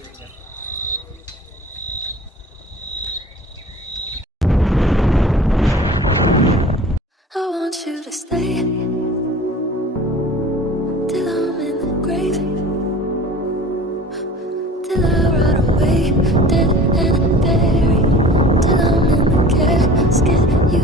I want you to stay till I'm in the grave, till I rot away, dead and buried, till I'm in the casket. You